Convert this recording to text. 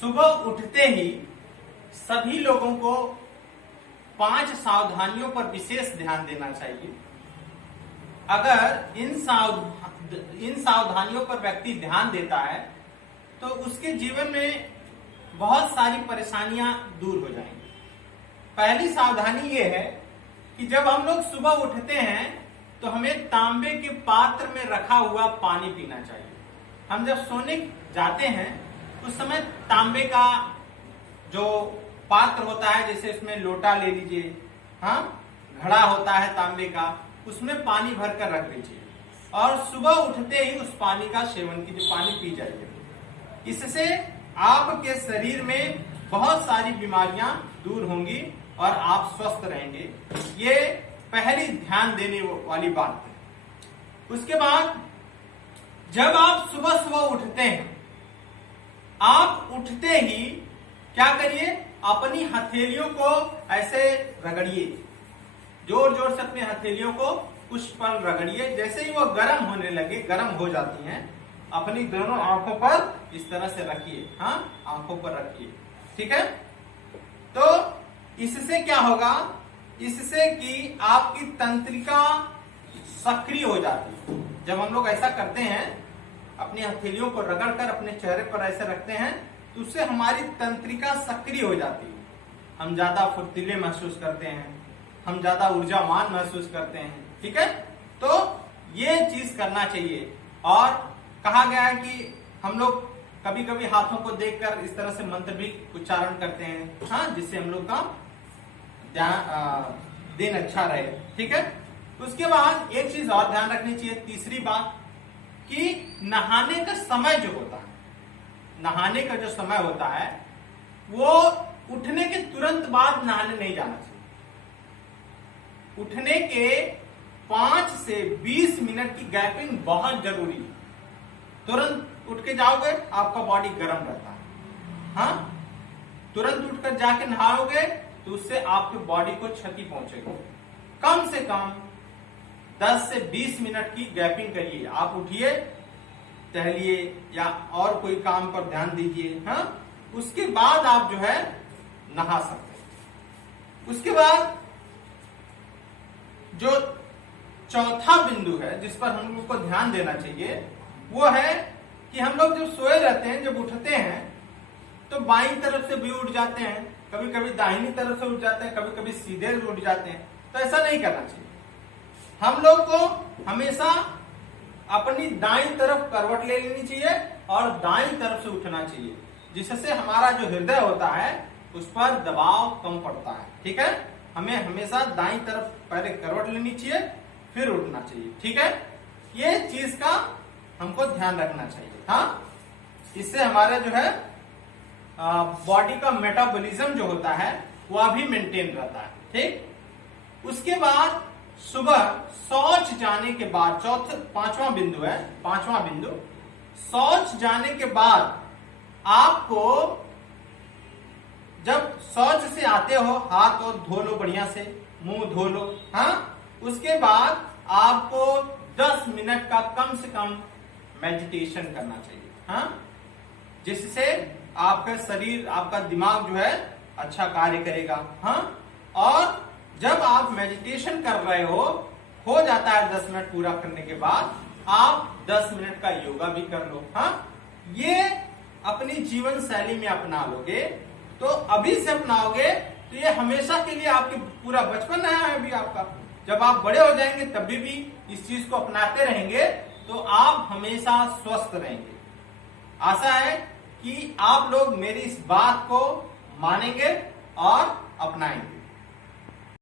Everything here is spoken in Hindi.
सुबह उठते ही सभी लोगों को 5 सावधानियों पर विशेष ध्यान देना चाहिए। अगर इन सावधानियों पर व्यक्ति ध्यान देता है तो उसके जीवन में बहुत सारी परेशानियां दूर हो जाएंगी। पहली सावधानी ये है कि जब हम लोग सुबह उठते हैं तो हमें तांबे के पात्र में रखा हुआ पानी पीना चाहिए। हम जब सोने जाते हैं उस समय तांबे का जो पात्र होता है, जैसे इसमें लोटा ले लीजिए, हाँ, घड़ा होता है तांबे का, उसमें पानी भरकर रख दीजिए और सुबह उठते ही उस पानी का सेवन कीजिए, पानी पी जाइए। इससे आपके शरीर में बहुत सारी बीमारियां दूर होंगी और आप स्वस्थ रहेंगे। ये पहली ध्यान देने वाली बात है। उसके बाद जब आप सुबह सुबह उठते हैं, आप उठते ही क्या करिए, अपनी हथेलियों को ऐसे रगड़िए, जोर जोर से अपनी हथेलियों को कुछ पल रगड़िए। जैसे ही वो गर्म होने लगे, गर्म हो जाती हैं, अपनी दोनों आंखों पर इस तरह से रखिए, हाँ, आंखों पर रखिए, ठीक है। तो इससे क्या होगा, इससे कि आपकी तंत्रिका सक्रिय हो जाती है। जब हम लोग ऐसा करते हैं, अपनी हथेलियों को रगड़कर अपने चेहरे पर ऐसे रखते हैं, तो उससे हमारी तंत्रिका सक्रिय हो जाती है। हम ज्यादा फुर्तीले महसूस करते हैं, हम ज्यादा ऊर्जावान महसूस करते हैं, ठीक है। तो ये चीज करना चाहिए। और कहा गया है कि हम लोग कभी कभी हाथों को देखकर इस तरह से मंत्र भी उच्चारण करते हैं, हाँ, जिससे हम लोग का दिन अच्छा रहे, ठीक है। उसके बाद एक चीज और ध्यान रखनी चाहिए, तीसरी बात, कि नहाने का समय जो होता है, नहाने का जो समय होता है वो उठने के तुरंत बाद नहाने नहीं जाना चाहिए। उठने के 5 से 20 मिनट की गैपिंग बहुत जरूरी है। तुरंत उठ के जाओगे, आपका बॉडी गर्म रहता है, हाँ, तुरंत उठकर जाके नहाओगे तो उससे आपके बॉडी को क्षति पहुंचेगी। कम से कम 10 से 20 मिनट की गैपिंग करिए। आप उठिए, टहलिए या और कोई काम पर ध्यान दीजिए, हाँ, उसके बाद आप जो है नहा सकते हैं। उसके बाद जो चौथा बिंदु है जिस पर हम लोग को ध्यान देना चाहिए, वो है कि हम लोग जब सोए रहते हैं, जब उठते हैं तो बाईं तरफ से भी उठ जाते हैं, कभी कभी दाहिनी तरफ से उठ जाते हैं, कभी कभी सीधे उठ जाते हैं। तो ऐसा नहीं करना चाहिए। हम लोग को हमेशा अपनी दाईं तरफ करवट ले लेनी चाहिए और दाईं तरफ से उठना चाहिए, जिससे हमारा जो हृदय होता है उस पर दबाव कम पड़ता है, ठीक है। हमें हमेशा दाईं तरफ पहले करवट लेनी चाहिए, फिर उठना चाहिए, ठीक है। ये चीज का हमको ध्यान रखना चाहिए, हाँ। इससे हमारा जो है बॉडी का मेटाबॉलिज्म जो होता है वह भी मेंटेन रहता है, ठीक। उसके बाद सुबह शौच जाने के बाद, पांचवा बिंदु है, पांचवा बिंदु, शौच जाने के बाद आपको, जब शौच से आते हो, हाथ और धो लो बढ़िया से, मुंह धो लो, हाँ। उसके बाद आपको 10 मिनट का कम से कम मेडिटेशन करना चाहिए, हाँ, जिससे आपका शरीर, आपका दिमाग जो है अच्छा कार्य करेगा, हाँ। और जब आप मेडिटेशन कर रहे हो जाता है 10 मिनट पूरा करने के बाद, आप 10 मिनट का योगा भी कर लो, हाँ। ये अपनी जीवन शैली में अपना लोगे तो, अभी से अपनाओगे तो ये हमेशा के लिए, आपके पूरा बचपन है अभी आपका, जब आप बड़े हो जाएंगे तभी भी इस चीज को अपनाते रहेंगे तो आप हमेशा स्वस्थ रहेंगे। आशा है कि आप लोग मेरी इस बात को मानेंगे और अपनाएंगे।